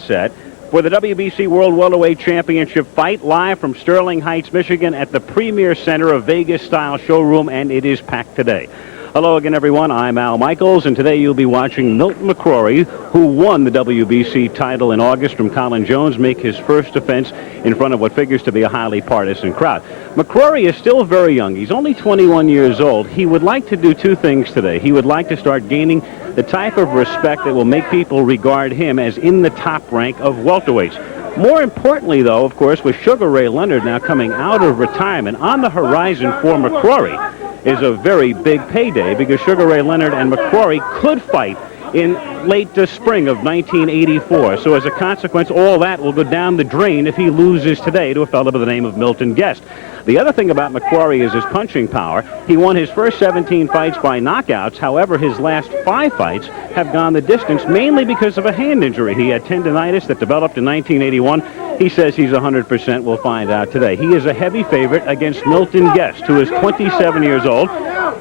set for the WBC World Welterweight Championship fight, live from Sterling Heights, Michigan, at the Premier Center, a Vegas-style showroom, and it is packed today. Hello again, everyone. I'm Al Michaels, and today you'll be watching Milton McCrory, who won the WBC title in August from Colin Jones, make his first defense in front of what figures to be a highly partisan crowd. McCrory is still very young. He's only 21 years old. He would like to do two things today. He would like to start gaining the type of respect that will make people regard him as in the top rank of welterweights. More importantly, though, of course, with Sugar Ray Leonard now coming out of retirement, on the horizon for McCrory is a very big payday, because Sugar Ray Leonard and McCrory could fight in late spring of 1984. So as a consequence, all that will go down the drain if he loses today to a fellow by the name of Milton Guest. The other thing about McCrory is his punching power. He won his first 17 fights by knockouts. However, his last 5 fights have gone the distance, mainly because of a hand injury. He had tendonitis that developed in 1981. He says he's 100%. We'll find out today. He is a heavy favorite against Milton Guest, who is 27 years old.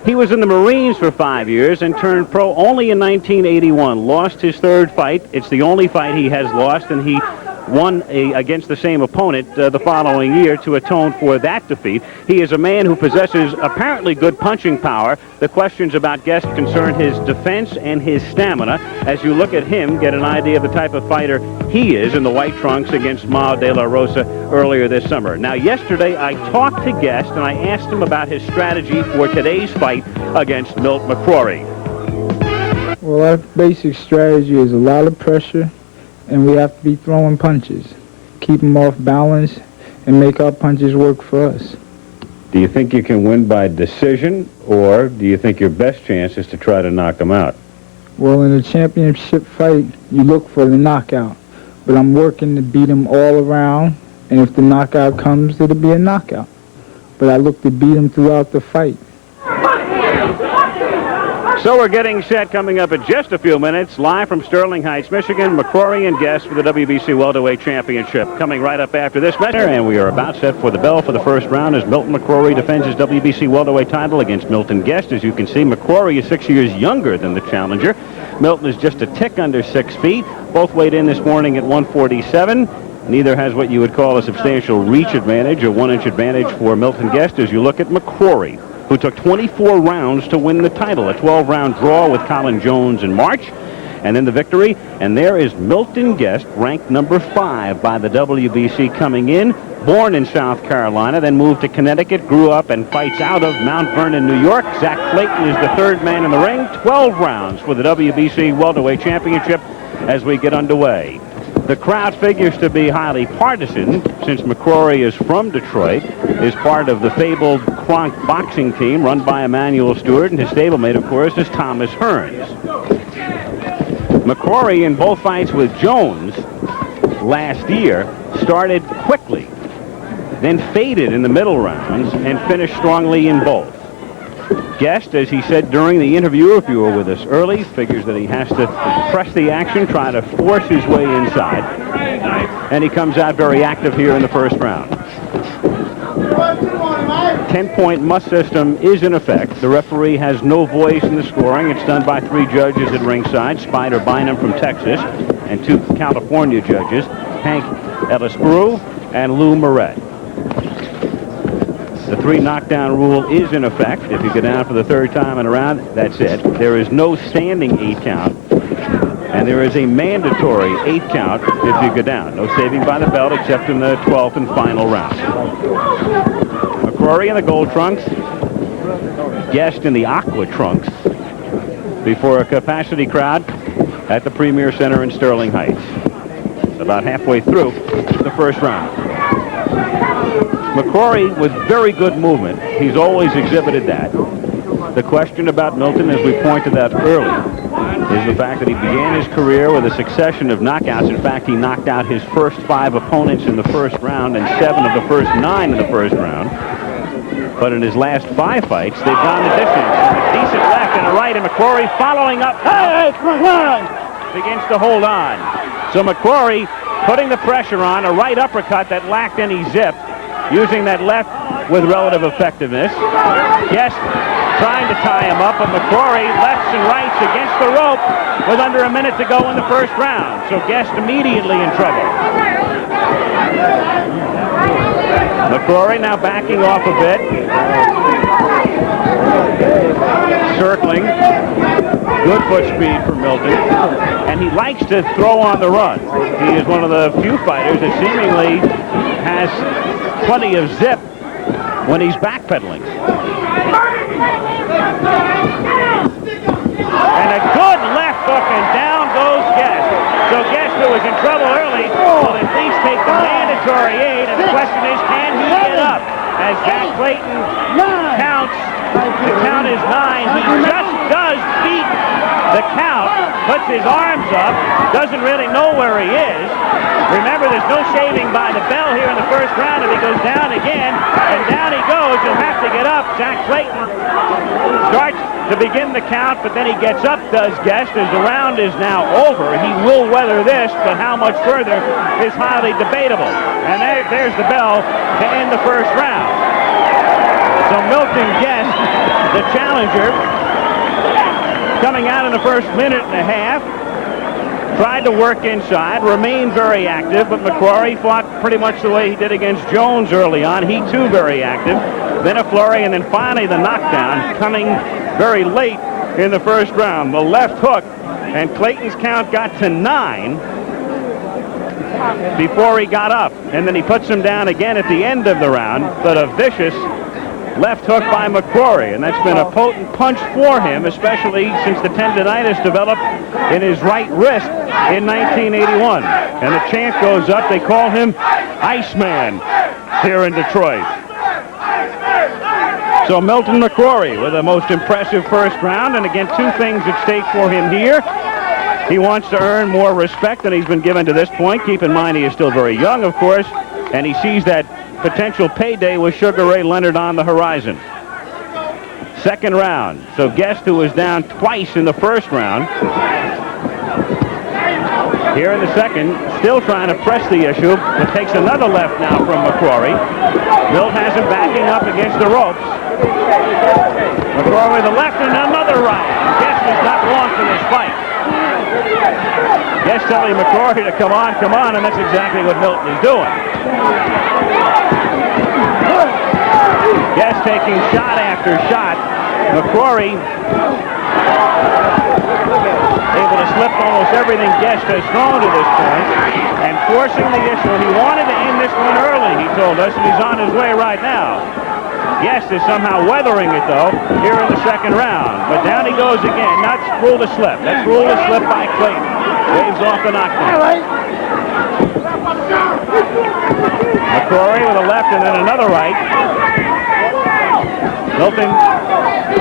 He was in the Marines for 5 years and turned pro only in 1981. Lost his third fight. It's the only fight he has lost, and he won against the same opponent the following year to atone for that defeat. He is a man who possesses apparently good punching power. The questions about Guest concern his defense and his stamina. As you look at him, get an idea of the type of fighter he is in the white trunks against Mao de la Rosa earlier this summer. Now, yesterday I talked to Guest and I asked him about his strategy for today's fight against Milt McCrory. Well, our basic strategy is a lot of pressure, and we have to be throwing punches. Keep them off balance and make our punches work for us. Do you think you can win by decision, or do you think your best chance is to try to knock him out? Well, in a championship fight, you look for the knockout. But I'm working to beat him all around, and if the knockout comes, it'll be a knockout. But I look to beat him throughout the fight. So we're getting set, coming up in just a few minutes, live from Sterling Heights, Michigan, McCrory and Guest for the WBC Welterweight Championship. Coming right up after this message, and we are about set for the bell for the first round as Milton McCrory defends his WBC Welterweight title against Milton Guest. As you can see, McCrory is 6 years younger than the challenger. Milton is just a tick under 6 feet. Both weighed in this morning at 147. Neither has what you would call a substantial reach advantage, a 1-inch advantage for Milton Guest as you look at McCrory, who took 24 rounds to win the title, a 12-round draw with Colin Jones in March, and then the victory. And there is Milton Guest, ranked number 5 by the WBC coming in, born in South Carolina, then moved to Connecticut, grew up and fights out of Mount Vernon, New York. Zach Clayton is the third man in the ring. 12 rounds for the WBC Welterweight Championship as we get underway. The crowd figures to be highly partisan, since McCrory is from Detroit, is part of the fabled Kronk boxing team run by Emmanuel Stewart, and his stablemate, of course, is Thomas Hearns. McCrory, in both fights with Jones last year, started quickly, then faded in the middle rounds, and finished strongly in both. Guest, as he said during the interview, if you were with us early, figures that he has to press the action, try to force his way inside, and he comes out very active here in the first round. 10-point must system is in effect. The referee has no voice in the scoring. It's done by 3 judges at ringside, Spider Bynum from Texas, and 2 California judges, Hank Ellisbrew and Lou Moret. The 3 knockdown rule is in effect. If you go down for the 3rd time in a round, that's it. There is no standing 8 count, and there is a mandatory 8 count if you go down. No saving by the belt except in the 12th and final round. McCrory in the gold trunks, Guest in the aqua trunks, before a capacity crowd at the Premier Center in Sterling Heights. About halfway through the first round. McCrory with very good movement. He's always exhibited that. The question about Milton, as we pointed out early, is the fact that he began his career with a succession of knockouts. In fact, he knocked out his first 5 opponents in the first round and 7 of the first 9 in the first round. But in his last 5 fights, they've gone the distance. A decent left and a right, and McCrory following up. Begins to hold on. So McCrory putting the pressure on, a right uppercut that lacked any zip, using that left with relative effectiveness. Guest trying to tie him up, but McCrory lefts and rights against the rope with under a minute to go in the first round. So Guest immediately in trouble. McCrory now backing off a bit. Circling. Good foot speed for Milton. And he likes to throw on the run. He is one of the few fighters that seemingly has plenty of zip when he's backpedaling. And a good left hook, and down goes Guest. So Guest, who was in trouble early, will at least take the mandatory 8, and the question is, can he get up? As Jack Clayton counts, the count is 9. He just does beat the count, puts his arms up, doesn't really know where he is. Remember, there's no saving by the bell here in the first round. If he goes down again, and down he goes, he'll have to get up. Jack Clayton starts to begin the count, but then he gets up, does Guest, as the round is now over. He will weather this, but how much further is highly debatable. And there's the bell to end the first round. So Milton Guest, the challenger, coming out in the first minute and a half, tried to work inside, remained very active, but McCrory fought pretty much the way he did against Jones early on. He, too, very active. Then a flurry, and then finally the knockdown coming very late in the first round. The left hook, and Clayton's count got to 9 before he got up. And then he puts him down again at the end of the round, but a vicious left hook by McCrory, and that's been a potent punch for him, especially since the tendonitis developed in his right wrist in 1981. And the chant goes up. They call him Iceman here in Detroit. So Milton McCrory with a most impressive first round, and again, 2 things at stake for him here. He wants to earn more respect than he's been given to this point. Keep in mind he is still very young, of course, and he sees that potential payday with Sugar Ray Leonard on the horizon. Second round. So Guest, who was down twice in the first round, here in the second, still trying to press the issue, but takes another left now from McCrory. Milt has him backing up against the ropes. McCrory with a left and another right. Guest is not long for this fight. Guest telling McCrory to come on, and that's exactly what Milton is doing. Guest taking shot after shot. McCrory able to slip almost everything Guest has thrown to this point, and forcing the issue. He wanted to end this one early, he told us, and he's on his way right now. Guest is somehow weathering it, though, here in the second round. But down he goes again. That's rule to slip. That's rule to slip by Clayton. Waves off the knockdown. McCrory with a left and then another right. Milton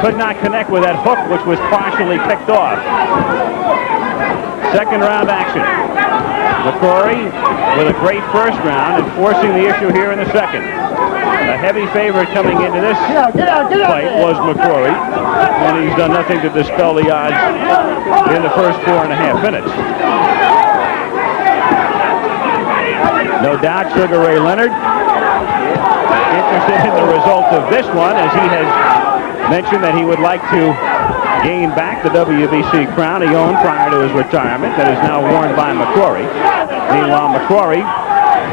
could not connect with that hook, which was partially picked off. Second round action. McCrory with a great first round and forcing the issue here in the second. A heavy favorite coming into this fight was McCrory, and he's done nothing to dispel the odds in the first 4.5 minutes. No doubt Sugar Ray Leonard interested in the result of this one, as he has mentioned that he would like to gain back the WBC crown he owned prior to his retirement that is now worn by McCrory. Meanwhile, McCrory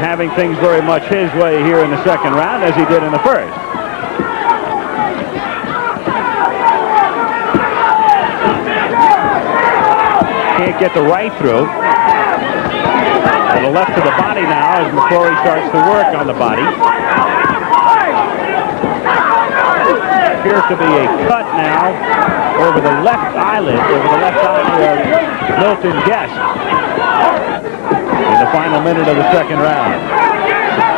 having things very much his way here in the second round, as he did in the first. Can't get the right through. The left to the body now as McCrory starts to work on the body. Appears to be a cut now over the left eyelid, over the left eye of Milton Guest in the final minute of the second round.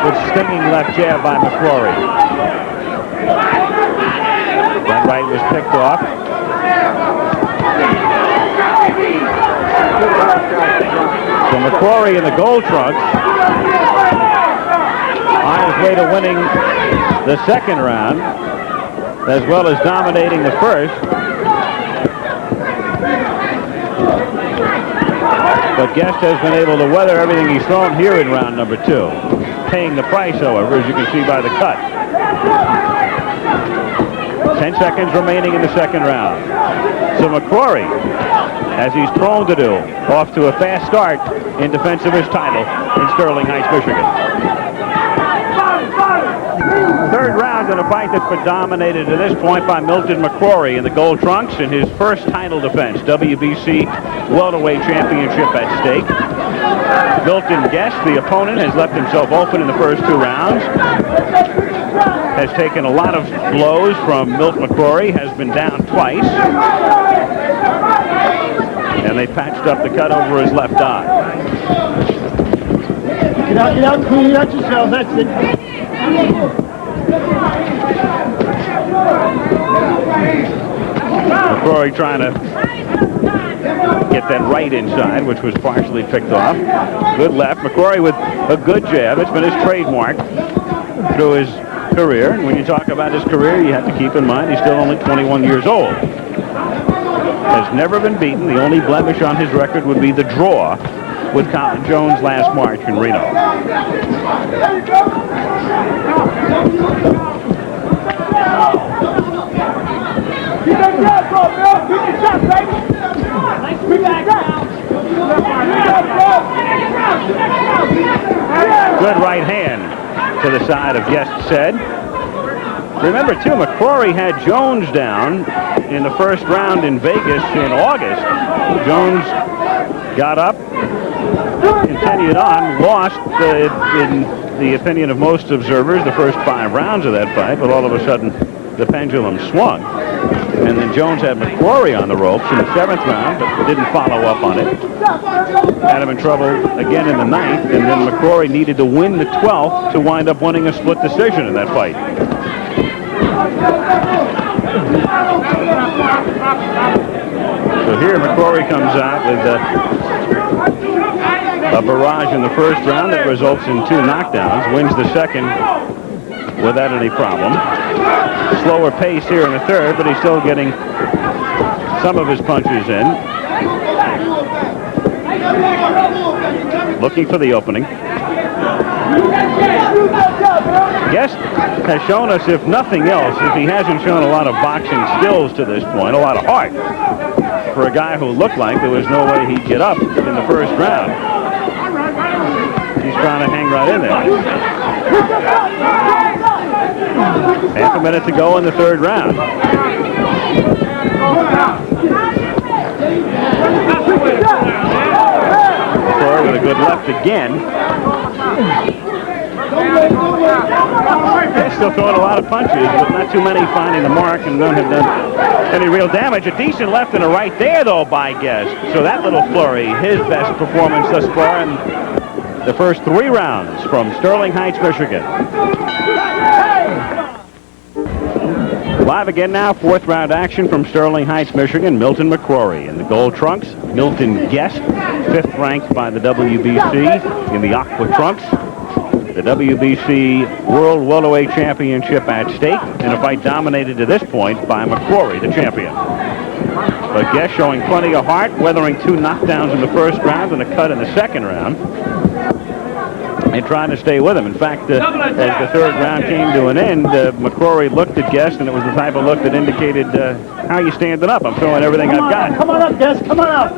Good stinging left jab by McCrory. That right was picked off. So McCrory in the gold trunks on his way to winning the second round, as well as dominating the first. But Guest has been able to weather everything he's thrown here in round number 2. Paying the price, however, as you can see by the cut. 10 seconds remaining in the second round. So McCrory, as he's prone to do, off to a fast start in defense of his title in Sterling Heights, Michigan. Third round in a fight that's been dominated to this point by Milton McCrory in the gold trunks in his first title defense, WBC welterweight championship at stake. Milton Guest, the opponent, has left himself open in the first 2 rounds. Has taken a lot of blows from Milt McCrory, has been down twice. And they patched up the cut over his left eye. Get out, clean out yourself, that's it. McCrory trying to get that right inside, which was partially picked off. Good left. McCrory with a good jab. It's been his trademark through his career. And when you talk about his career, you have to keep in mind he's still only 21 years old. Has never been beaten. The only blemish on his record would be the draw with Colin Jones last March in Reno. Good right hand to the side of Guest said. Remember, too, McCrory had Jones down in the first round in Vegas in August. Jones got up, continued on, lost, in the opinion of most observers, the first 5 rounds of that fight, but all of a sudden the pendulum swung. And then Jones had McCrory on the ropes in the 7th round, but didn't follow up on it. Had him in trouble again in the 9th, and then McCrory needed to win the 12th to wind up winning a split decision in that fight. So here McCrory comes out with a barrage in the first round that results in 2 knockdowns, wins the second without any problem. Slower pace here in the third, but he's still getting some of his punches in. Looking for the opening. Guest has shown us, if nothing else, if he hasn't shown a lot of boxing skills to this point, a lot of heart, for a guy who looked like there was no way he'd get up in the first round. He's trying to hang right in there. Half a minute to go in the third round. McCrory with a good left again. He's still throwing a lot of punches, but not too many finding the mark and don't have done any real damage. A decent left and a right there, though, by Guest. So that little flurry, his best performance thus far in the first 3 rounds from Sterling Heights, Michigan. Live again now, 4th round action from Sterling Heights, Michigan. Milton McCrory in the gold trunks. Milton Guest, 5th ranked by the WBC in the aqua trunks. The WBC World Welterweight Championship at stake in a fight dominated to this point by McCrory, the champion. But Guest showing plenty of heart, weathering 2 knockdowns in the first round and a cut in the second round. And trying to stay with him. In fact, as the third round came to an end, McCrory looked at Guest, and it was the type of look that indicated, how you standing up? I'm throwing everything I've got. Come on up, Guest. Come on up.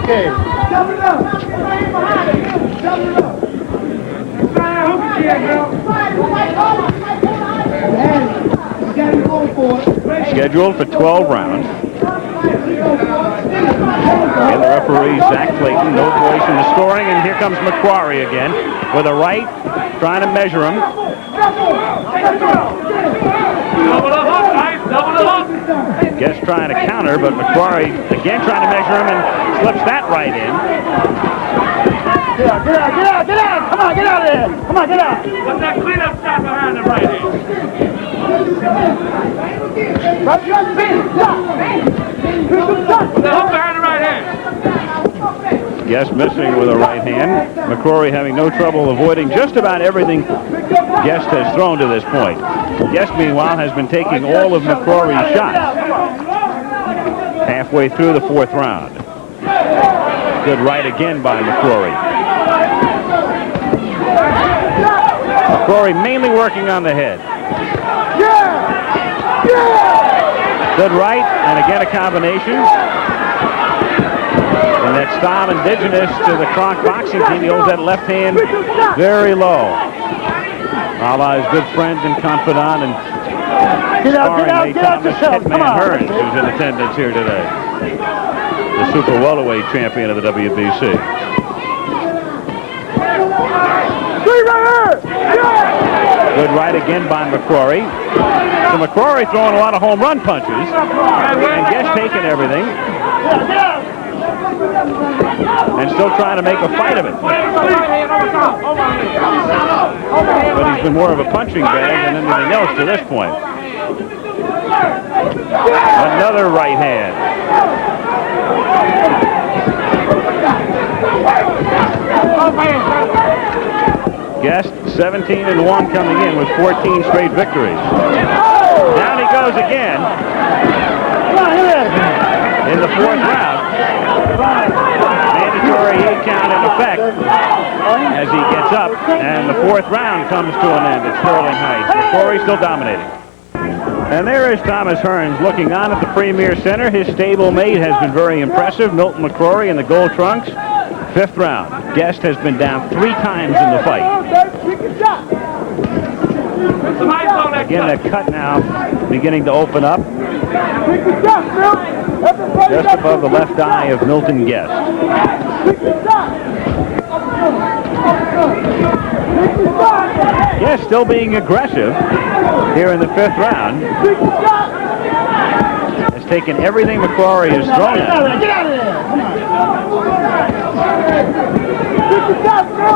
Okay. Scheduled for 12 rounds. And the referee, Zach Clayton, no voice in the scoring, and here comes McCrory again with a right, trying to measure him. Guest trying to counter, but McCrory again trying to measure him and slips that right in. Get out, get out, get out, get out! Come on, get out of there! Come on, get out! What's that cleanup shot behind the right hand? Drop your feet! Behind the right hand! Guest missing with a right hand. McCrory having no trouble avoiding just about everything Guest has thrown to this point. Guest, meanwhile, has been taking all of McCrory's shots. Halfway through the 4th round. Good right again by McCrory. McCrory mainly working on the head. Good right, and again a combination. And that style indigenous to the Kronk boxing team. He holds that left hand very low. Ala's good friend and confidant and sparring mate Thomas Hitman Hearns, who's in attendance here today. The super welterweight champion of the WBC. Good right again by McCrory. So McCrory throwing a lot of home run punches. And Guest taking everything. And still trying to make a fight of it. But he's been more of a punching bag than anything else to this point. Another right hand. Guest 17-1 coming in with 14 straight victories. Down he goes again in the fourth round. Mandatory 8 count in effect as he gets up, and the fourth round comes to an end at Sterling Heights. McCrory still dominating. And there is Thomas Hearns looking on at the Premier Center. His stablemate has been very impressive. Milton McCrory in the gold trunks. Fifth round. Guest has been down 3 times in the fight. Again, that cut now beginning to open up. Just above the left eye of Milton Guest. Guest still being aggressive here in the fifth round. Has taken everything McCrory has thrown at him.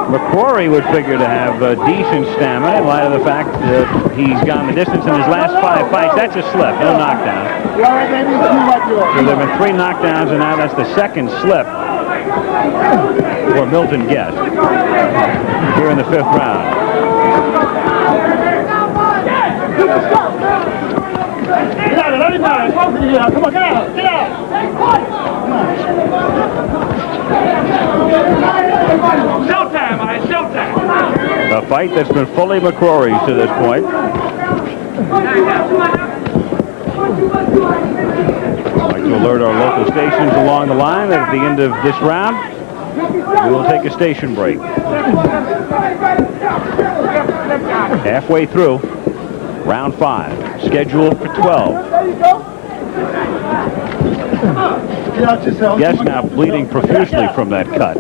McCrory would figure to have decent stamina in light of the fact that he's gone the distance in his last 5 fights. That's a slip, no knockdown. So there have been 3 knockdowns, and now that's the second slip for Milton Guest here in the fifth round. Get out of it, anybody. Come on, get out. Get out. Showtime, man. Showtime. A fight that's been fully McCrory's to this point. I'd like to alert our local stations along the line that at the end of this round, we will take a station break. Halfway through round 5, scheduled for 12. Guest now bleeding profusely from that cut.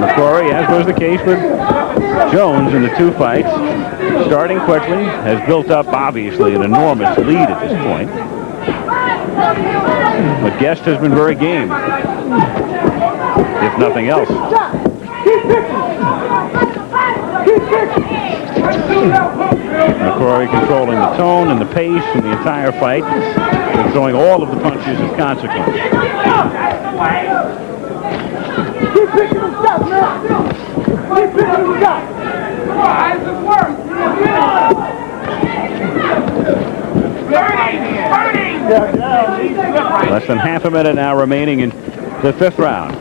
McCrory, as was the case with Jones in the 2 fights, starting quickly, has built up obviously an enormous lead at this point. But Guest has been very game, if nothing else. McCrory controlling the tone and the pace in the entire fight, and throwing all of the punches of consequence. Keep picking them shots, man. Keep picking them shots. How does this work? Less than half a minute now remaining in the fifth round.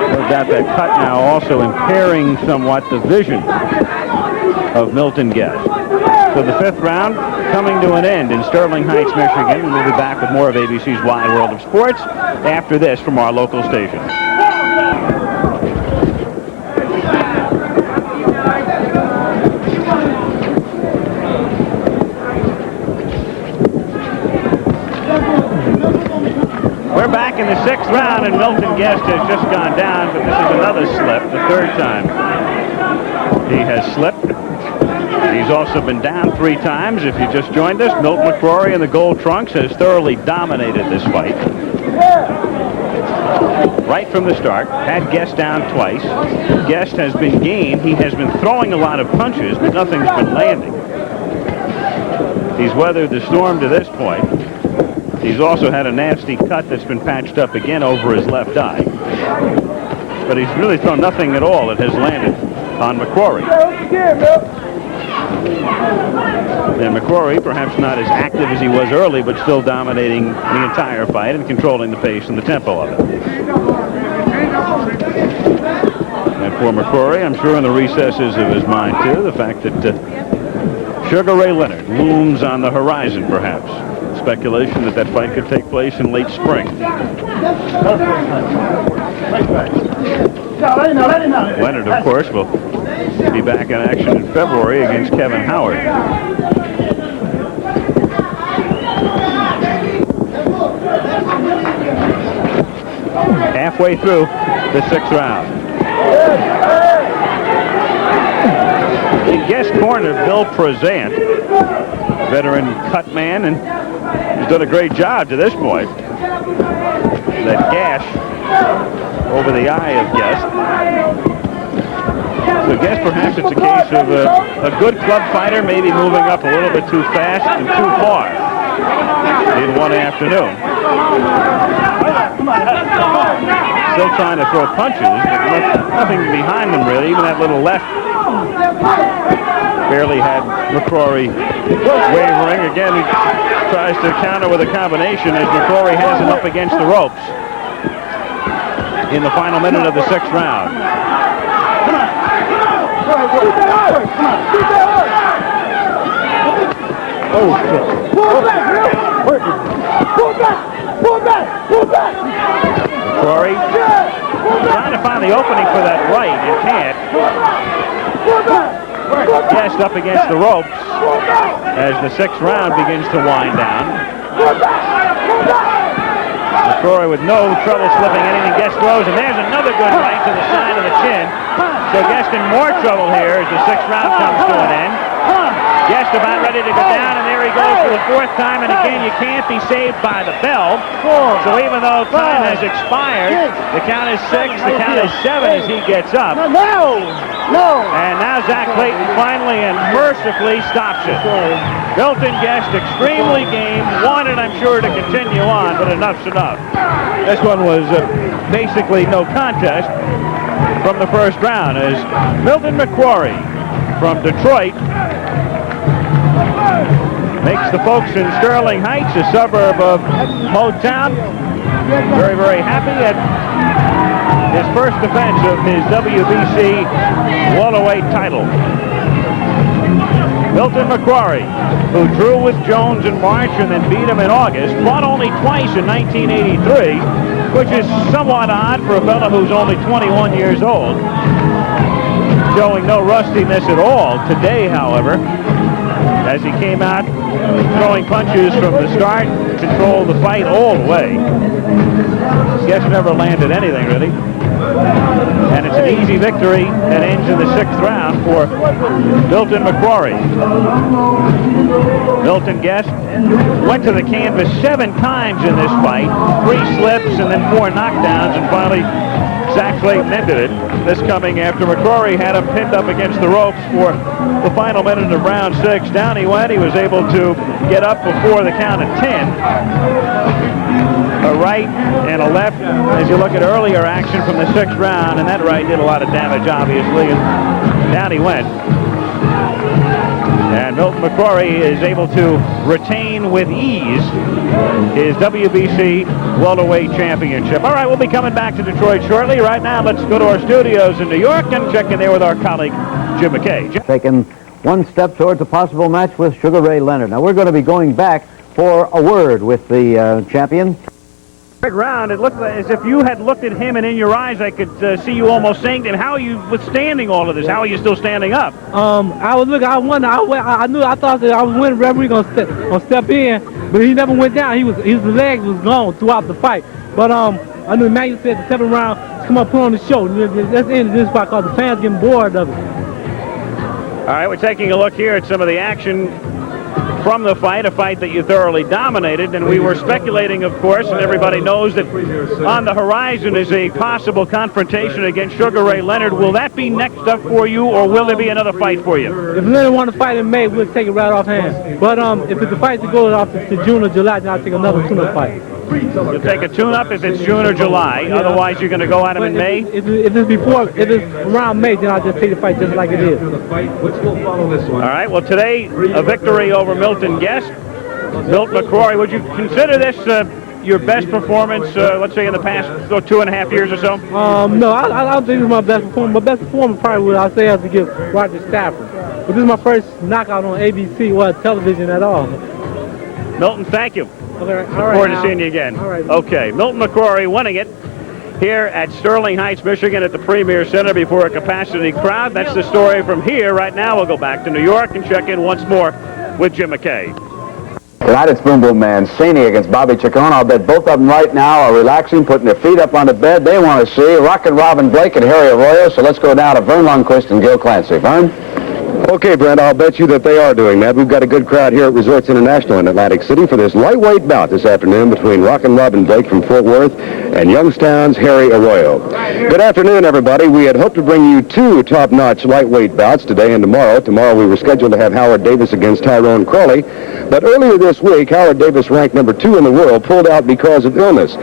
No doubt that cut now also impairing somewhat the vision of Milton Guest. So the fifth round coming to an end in Sterling Heights, Michigan. We'll be back with more of ABC's Wide World of Sports after this from our local station. We're back in the sixth round, and Milton Guest has just gone down, but this is another slip, the third time he has slipped. He's also been down 3 times. If you just joined us, Milton McCrory in the gold trunks has thoroughly dominated this fight. Right from the start, had Guest down twice. Guest has been game. He has been throwing a lot of punches, but nothing's been landing. He's weathered the storm to this point. He's also had a nasty cut that's been patched up again over his left eye. But he's really thrown nothing at all that has landed. on McCrory. And McCrory, perhaps not as active as he was early, but still dominating the entire fight and controlling the pace and the tempo of it. And for McCrory, I'm sure in the recesses of his mind, too, the fact that Sugar Ray Leonard looms on the horizon, perhaps. Speculation that that fight could take place in late spring. Leonard, of course, will be back in action in February against Kevin Howard. Halfway through the 6th round. In Guest corner, Bill Prezant, veteran cut man, and he's done a great job to this point. That gash over the eye of Guest. So Guest, perhaps it's a case of a good club fighter, maybe moving up a little bit too fast and too far in one afternoon. Still trying to throw punches, but nothing behind them really. Even that little left barely had McCrory wavering. Again, he tries to counter with a combination as McCrory has him up against the ropes in the final minute of the 6th round. Oh, shit. Pull back, pull back, pull back, pull back. McCrory trying to find the opening for that right. You can't. Guest up against the ropes as the 6th round begins to wind down. McCrory with no trouble slipping anything. Guest throws, and there's another good right to the side of the chin. So Guest in more trouble here as the 6th round comes to an end. Guest about ready to go down, and there he goes for the 4th time, and again, you can't be saved by the bell. So even though time has expired, the count is 6, the count is 7 as he gets up. No! And now Zach Clayton finally and mercifully stops it. Milton Guest extremely game, wanted, I'm sure, to continue on, but enough's enough. This one was basically no contest from the 1st round as Milton McCrory from Detroit makes the folks in Sterling Heights, a suburb of Motown, very, very happy at his first defense of his WBC welterweight title. Milton McCrory, who drew with Jones in March and then beat him in August, fought only twice in 1983, which is somewhat odd for a fellow who's only 21 years old, showing no rustiness at all. Today, however, as he came out throwing punches from the start, controlled the fight all the way. Guest never landed anything, really. And it's an easy victory that ends in the 6th round for Milton McCrory. Milton Guest went to the canvas 7 times in this fight, 3 slips and then 4 knockdowns, and finally Zach Clayton ended it. This coming after McCrory had him pinned up against the ropes for the final minute of round 6. Down he went. He was able to get up before the count of 10. A right and a left as you look at earlier action from the 6th round, and that right did a lot of damage, obviously, and down he went. And Milton McCrory is able to retain with ease his WBC welterweight championship. All right, we'll be coming back to Detroit shortly. Right now, let's go to our studios in New York and check in there with our colleague, Jim McKay. Taking one step towards a possible match with Sugar Ray Leonard. Now, we're going to be going back for a word with the champion. Great round. It looked as if you had looked at him, and in your eyes, I could see you almost saying to him, how are you withstanding all of this? How are you still standing up? I was looking. I wonder. I thought that I was winning. Referee gonna step in, but he never went down. His legs was gone throughout the fight. But I knew Emmanuel said the 7th round, come on, put on the show. That's the end of this fight because the fans getting bored of it. All right, we're taking a look here at some of the action from the fight, a fight that you thoroughly dominated, and we were speculating, of course, and everybody knows that on the horizon is a possible confrontation against Sugar Ray Leonard. Will that be next up for you, or will there be another fight for you? If Leonard want to fight in May, we'll take it right off hand. But if it's a fight that goes off to June or July, then I'll take another tune-up fight. You'll take a tune-up if it's June or July. Yeah. Otherwise, you're going to go at him in May? If it's around May, then I'll just take the fight just like it is. All right. Well, today, a victory over Milton Guest. Milton McCrory, would you consider this your best performance, let's say, in the past 2.5 years or so? No, I don't think it's my best performance. My best performance probably would I say has to give Roger Stafford. But this is my first knockout on ABC or television at all. Milton, thank you. Okay, Look forward to seeing you again. All right. Okay, Milton McCrory winning it here at Sterling Heights, Michigan at the Premier Center before a capacity crowd. That's the story from here. Right now, we'll go back to New York and check in once more with Jim McKay. Tonight it's Boom Boom Mancini against Bobby Chacon. I'll bet both of them right now are relaxing, putting their feet up on the bed. They want to see Rockin' Robin Blake and Harry Arroyo. So let's go down to Vern Lundquist and Gil Clancy. Vern? Okay, Brent, I'll bet you that they are doing that. We've got a good crowd here at Resorts International in Atlantic City for this lightweight bout this afternoon between Rockin' Robin Blake from Fort Worth and Youngstown's Harry Arroyo. Good afternoon, everybody. We had hoped to bring you two top-notch lightweight bouts today and tomorrow. Tomorrow we were scheduled to have Howard Davis against Tyrone Crawley. But earlier this week, Howard Davis, ranked number 2 in the world, pulled out because of illness.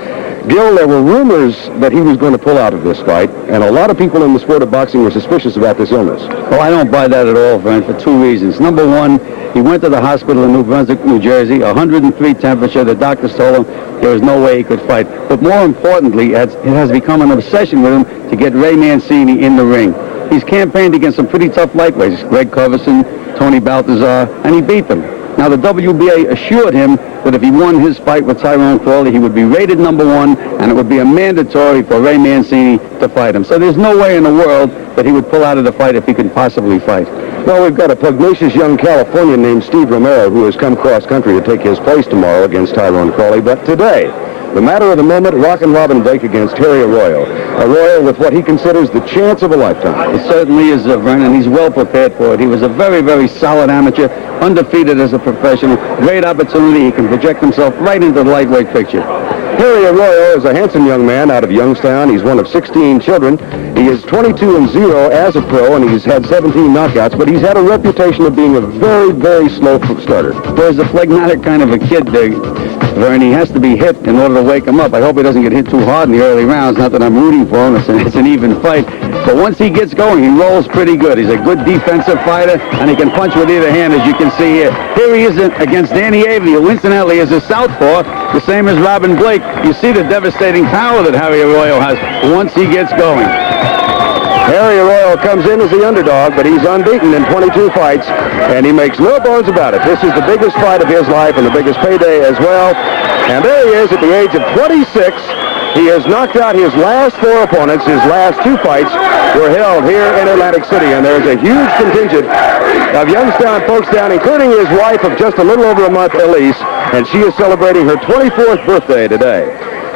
Gil, there were rumors that he was going to pull out of this fight, and a lot of people in the sport of boxing were suspicious about this illness. Well, I don't buy that at all, Vern, for 2 reasons. Number one, he went to the hospital in New Brunswick, New Jersey, 103 temperature. The doctors told him there was no way he could fight. But more importantly, it has become an obsession with him to get Ray Mancini in the ring. He's campaigned against some pretty tough lightweights, Greg Coverson, Tony Baltazar, and he beat them. Now, the WBA assured him that if he won his fight with Tyrone Crawley, he would be rated number 1, and it would be a mandatory for Ray Mancini to fight him. So there's no way in the world that he would pull out of the fight if he could possibly fight. Well, we've got a pugnacious young Californian named Steve Romero who has come cross-country to take his place tomorrow against Tyrone Crawley. But today, the matter of the moment, Rockin' Robin Blake against Harry Arroyo. Arroyo with what he considers the chance of a lifetime. It certainly is, Vernon. He's well prepared for it. He was a very, very solid amateur, undefeated as a professional. Great opportunity. He can project himself right into the lightweight picture. Harry Arroyo is a handsome young man out of Youngstown. He's one of 16 children. He is 22-0 as a pro, and he's had 17 knockouts, but he's had a reputation of being a very, very slow starter. There's a phlegmatic kind of a kid there, Vern. He has to be hit in order to wake him up. I hope he doesn't get hit too hard in the early rounds. Not that I'm rooting for him. It's an even fight. But once he gets going, he rolls pretty good. He's a good defensive fighter, and he can punch with either hand, as you can see here. Here he is against Danny Avery, who incidentally is a southpaw, the same as Robin Blake. You see the devastating power that Harry Arroyo has once he gets going. Harry Arroyo comes in as the underdog, but he's unbeaten in 22 fights, and he makes no bones about it. This is the biggest fight of his life and the biggest payday as well. And there he is at the age of 26. He has knocked out his last 4 opponents. His last 2 fights were held here in Atlantic City, and there's a huge contingent of Youngstown folks down, including his wife of just a little over a month, Elise, and she is celebrating her 24th birthday today.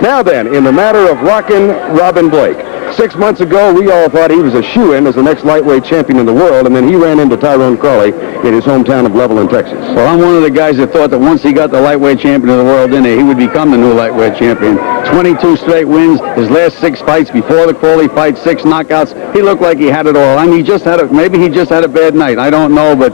Now then, in the matter of Rockin' Robin Blake, 6 months ago, we all thought he was a shoo-in as the next lightweight champion in the world, and then he ran into Tyrone Crawley in his hometown of Levelland, Texas. Well, I'm one of the guys that thought that once he got the lightweight champion of the world in there, he would become the new lightweight champion. 22 straight wins, his last 6 fights before the Crawley fight, 6 knockouts. He looked like he had it all. I mean, maybe he just had a bad night. I don't know, but